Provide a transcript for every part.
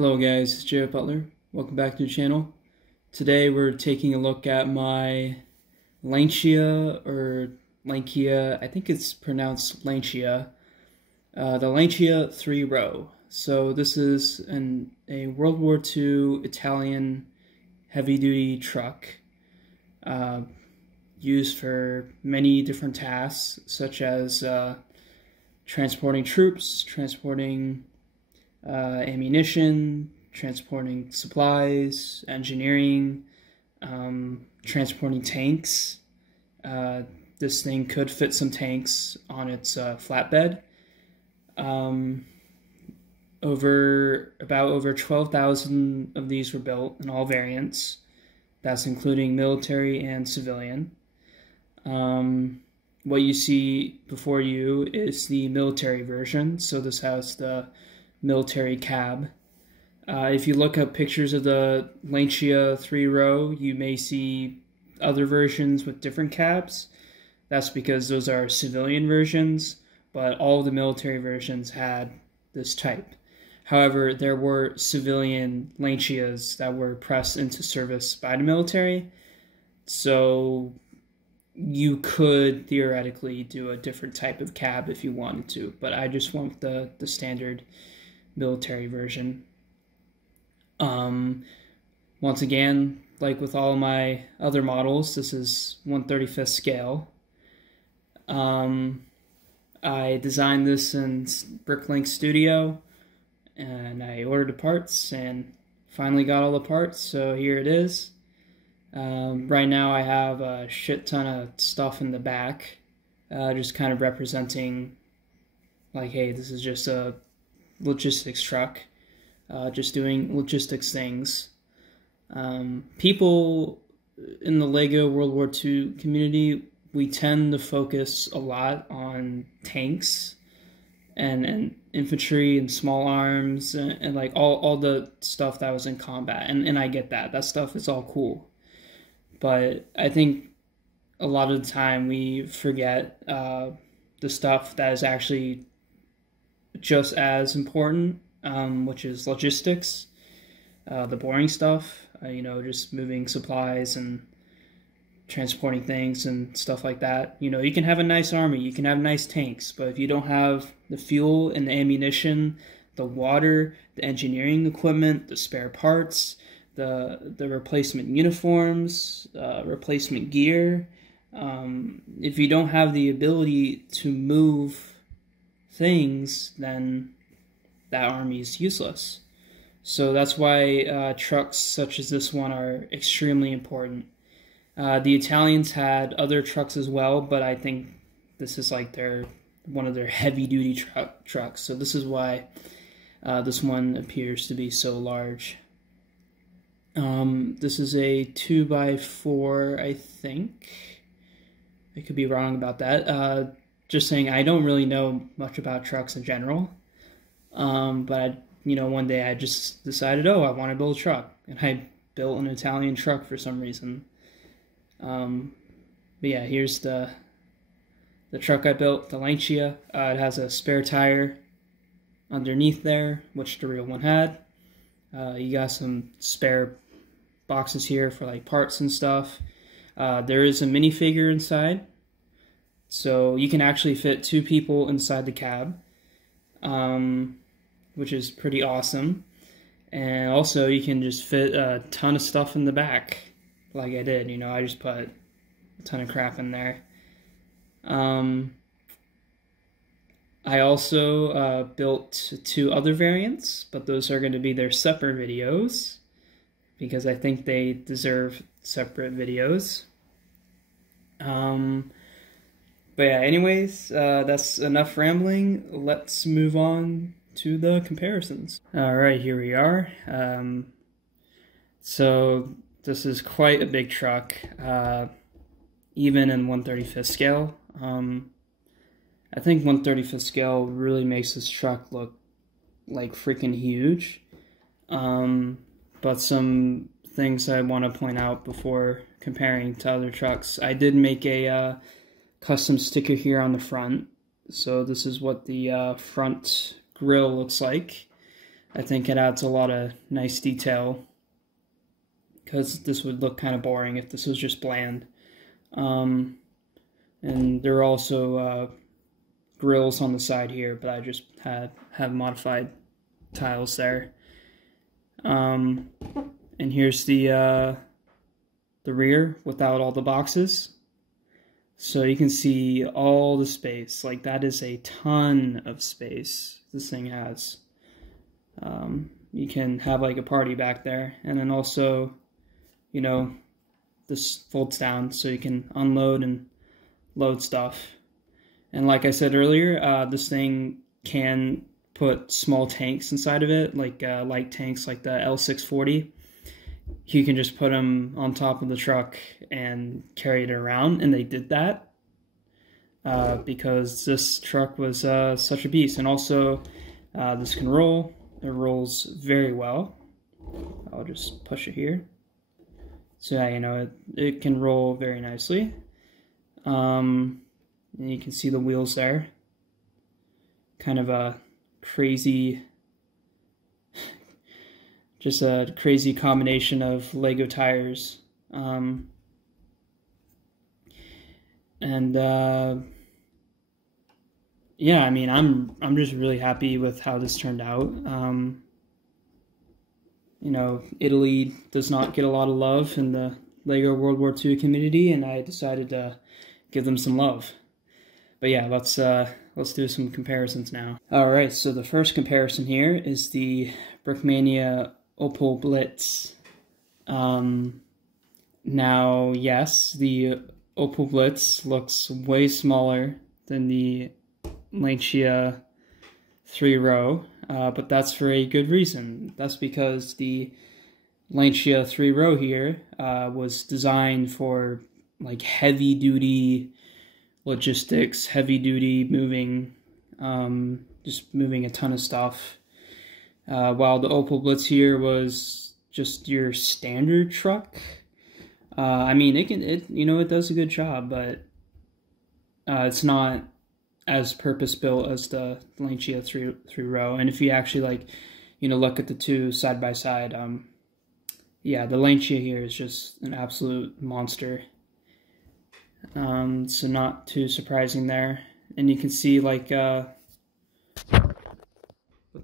Hello guys, it's J.F. Butler. Welcome back to the channel. Today we're taking a look at my Lancia, I think it's pronounced Lancia, the Lancia 3Ro. So this is a World War II Italian heavy-duty truck used for many different tasks, such as transporting troops, transporting ammunition, transporting supplies, engineering, transporting tanks. This thing could fit some tanks on its flatbed. Over 12,000 of these were built in all variants. That's including military and civilian. What you see before you is the military version. So this has the military cab. If you look up pictures of the Lancia 3Ro, you may see other versions with different cabs. That's because those are civilian versions, but all of the military versions had this type. However, there were civilian Lancias that were pressed into service by the military, so you could theoretically do a different type of cab if you wanted to, but I just want the standard military version. Once again, like with all my other models, this is 1/35th scale. I designed this in Bricklink Studio, and I ordered the parts and finally got all the parts, so here it is. Right now I have a shit ton of stuff in the back, just kind of representing, like, hey, this is just a logistics truck, just doing logistics things. People in the LEGO World War II community, we tend to focus a lot on tanks and infantry and small arms and like all the stuff that was in combat, and I get that. That stuff is all cool. But I think a lot of the time we forget the stuff that is actually just as important, which is logistics, the boring stuff, just moving supplies and transporting things and stuff like that. You can have a nice army, you can have nice tanks, but if you don't have the fuel and the ammunition, the water, the engineering equipment, the spare parts, the replacement uniforms, replacement gear, if you don't have the ability to move things, then that army is useless. So that's why trucks such as this one are extremely important. The Italians had other trucks as well, but I think this is like one of their heavy-duty trucks. So this is why this one appears to be so large. This is a 2x4, I think. I could be wrong about that. Just saying, I don't really know much about trucks in general. But one day I just decided, oh, I want to build a truck, and I built an Italian truck for some reason. But yeah, here's the truck I built, the Lancia. It has a spare tire underneath there, which the real one had. You got some spare boxes here for like parts and stuff. There is a minifigure inside, so you can actually fit 2 people inside the cab, which is pretty awesome. And also you can just fit a ton of stuff in the back, like I did. I just put a ton of crap in there. I also built 2 other variants, but those are going to be their separate videos, because I think they deserve separate videos. But yeah, anyways, that's enough rambling. Let's move on to the comparisons. Alright, here we are. So this is quite a big truck, even in 1/35th scale. I think 1/35th scale really makes this truck look like freaking huge. But some things I want to point out before comparing to other trucks. I did make a custom sticker here on the front. So this is what the front grille looks like. I think it adds a lot of nice detail, because this would look kind of boring if this was just bland. And there are also grills on the side here, but I just have modified tiles there. And here's the rear without all the boxes. So you can see all the space. Like, that is a ton of space this thing has. You can have like a party back there. And then also, you know, this folds down so you can unload and load stuff. And like I said earlier, this thing can put small tanks inside of it, like light tanks like the L640. You can just put them on top of the truck and carry it around, and they did that because this truck was such a beast. And also, this can roll. It rolls very well. I'll just push it here. So yeah, you know, it can roll very nicely. And you can see the wheels there. Kind of a crazy, just a crazy combination of Lego tires. Yeah, I mean, I'm just really happy with how this turned out. You know, Italy does not get a lot of love in the Lego World War II community, and I decided to give them some love. But yeah, let's do some comparisons now. All right, so the first comparison here is the Brickmania Opel Blitz. Now, yes, the Opel Blitz looks way smaller than the Lancia 3Ro, but that's for a good reason. That's because the Lancia 3Ro here was designed for like heavy-duty logistics, heavy-duty moving, just moving a ton of stuff, while the Opel Blitz here was just your standard truck. I mean, it does a good job, but it's not as purpose-built as the Lancia 3Ro. And if you actually look at the two side by side, yeah, the Lancia here is just an absolute monster. So not too surprising there. And you can see with the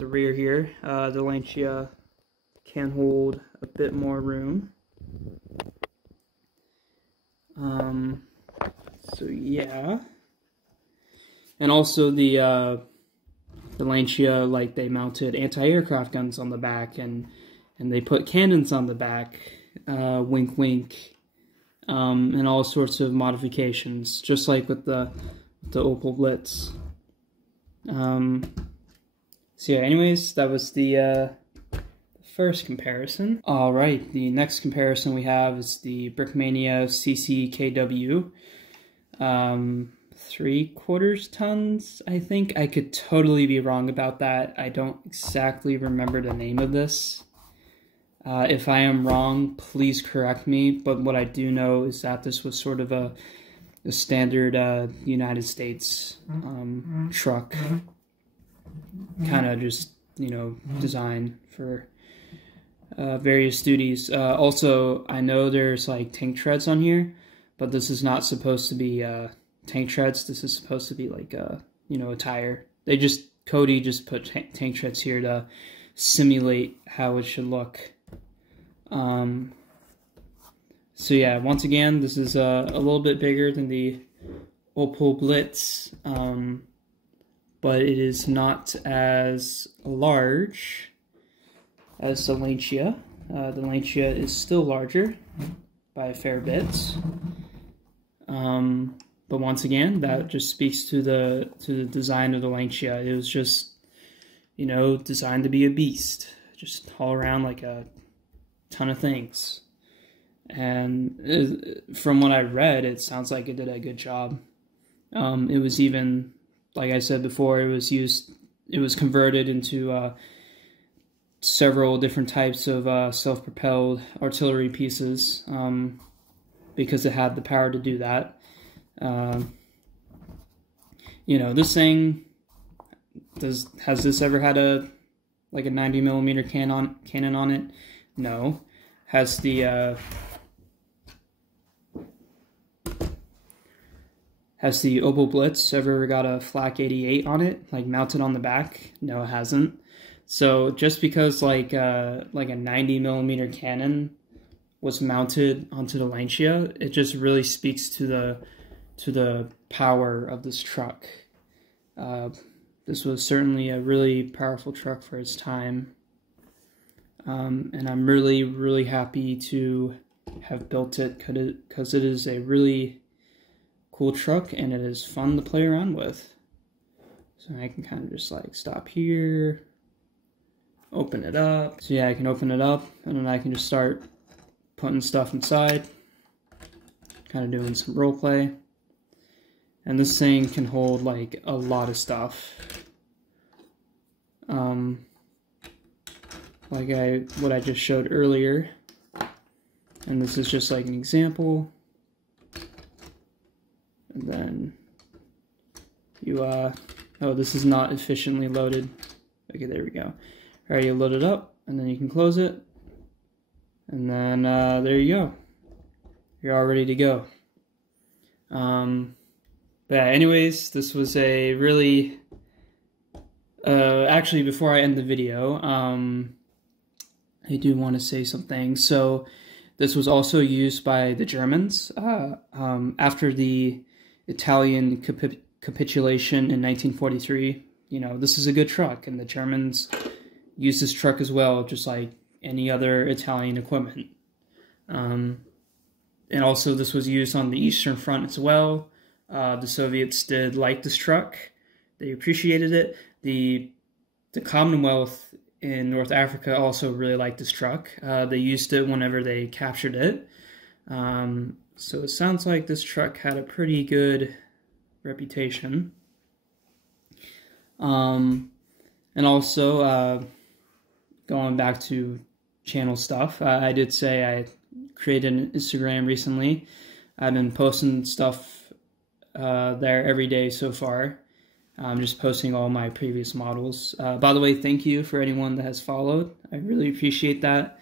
rear here, the Lancia can hold a bit more room. So yeah. And also the Lancia, they mounted anti-aircraft guns on the back, and they put cannons on the back, wink wink, and all sorts of modifications, just like with the Opel Blitz. So yeah, anyways, that was the first comparison. Alright, the next comparison we have is the Brickmania CCKW. 3/4 tons, I think. I could totally be wrong about that. I don't exactly remember the name of this. If I am wrong, please correct me, but what I do know is that this was sort of a standard United States truck, kind of just, designed for various duties. Also, I know there's tank treads on here, but this is not supposed to be tank treads. This is supposed to be a tire. Cody just put tank treads here to simulate how it should look. So yeah, once again, this is a little bit bigger than the Opel Blitz, but it is not as large as the Lancia. The Lancia is still larger by a fair bit. But once again, that just speaks to the design of the Lancia. It was just, designed to be a beast, just haul around like a ton of things. And from what I read, it sounds like it did a good job. It was even, like I said before, it was converted into several different types of self-propelled artillery pieces, because it had the power to do that. This thing, has this ever had a like a 90mm cannon on it? No. Has the Opel Blitz ever got a flak 88 on it, like mounted on the back? No, it hasn't. So just because like a 90mm cannon was mounted onto the Lancia, it just really speaks to the power of this truck. This was certainly a really powerful truck for its time, and I'm really, really happy to have built it because it is a really cool truck and it is fun to play around with. So I can kind of just like stop here, open it up. So yeah, I can open it up and then I can just start putting stuff inside, kind of doing some role play. And this thing can hold like a lot of stuff. Like what I just showed earlier. And this is just like an example. And then you, oh, this is not efficiently loaded. Okay, there we go. Alright, you load it up, and then you can close it. And then, there you go. You're all ready to go. But yeah, anyways, this was a really, actually, before I end the video, I do want to say something. So, this was also used by the Germans, after the Italian capitulation in 1943. You know, this is a good truck, and the Germans used this truck as well, just like any other Italian equipment. And also this was used on the Eastern Front as well. The Soviets did like this truck. They appreciated it. The Commonwealth in North Africa also really liked this truck. They used it whenever they captured it. So it sounds like this truck had a pretty good reputation. And also, going back to channel stuff, I did say I created an Instagram recently. I've been posting stuff there every day so far. I'm just posting all my previous models. By the way, thank you for anyone that has followed. I really appreciate that.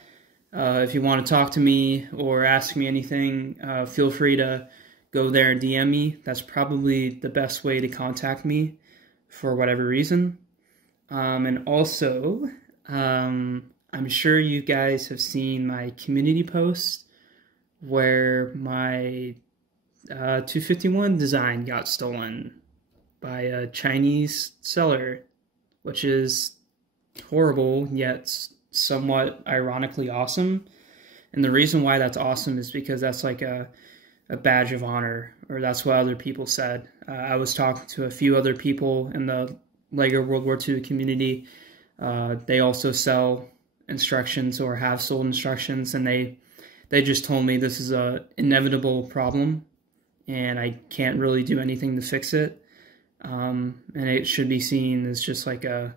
If you want to talk to me or ask me anything, feel free to go there and DM me. That's probably the best way to contact me for whatever reason. And also, I'm sure you guys have seen my community post where my 251 design got stolen by a Chinese seller, which is horrible, yet somewhat ironically awesome. And the reason why that's awesome is because that's like a badge of honor, or that's what other people said. I was talking to a few other people in the LEGO World War II community. They also sell instructions or have sold instructions, and they just told me this is a inevitable problem and I can't really do anything to fix it. And it should be seen as just like a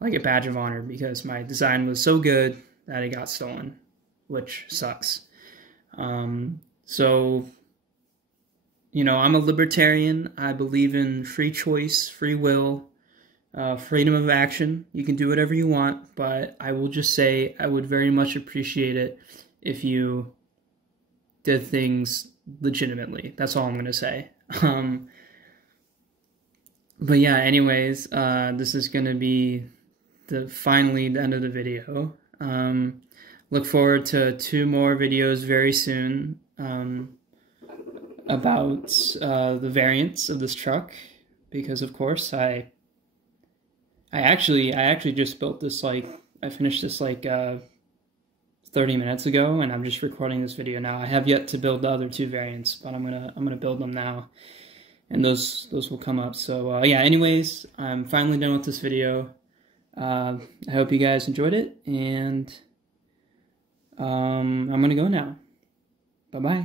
badge of honor because my design was so good that it got stolen, which sucks. So, you know, I'm a libertarian. I believe in free choice, free will, freedom of action. You can do whatever you want, but I will just say I would very much appreciate it if you did things legitimately. That's all I'm going to say. But yeah, anyways, this is going to be finally the end of the video. Look forward to 2 more videos very soon about the variants of this truck, because of course I actually just built this, like, I finished this like 30 minutes ago, and I'm just recording this video now. I have yet to build the other 2 variants, but I'm gonna build them now, and those will come up. So yeah, anyways, I'm finally done with this video. I hope you guys enjoyed it, and I'm gonna go now. Bye bye.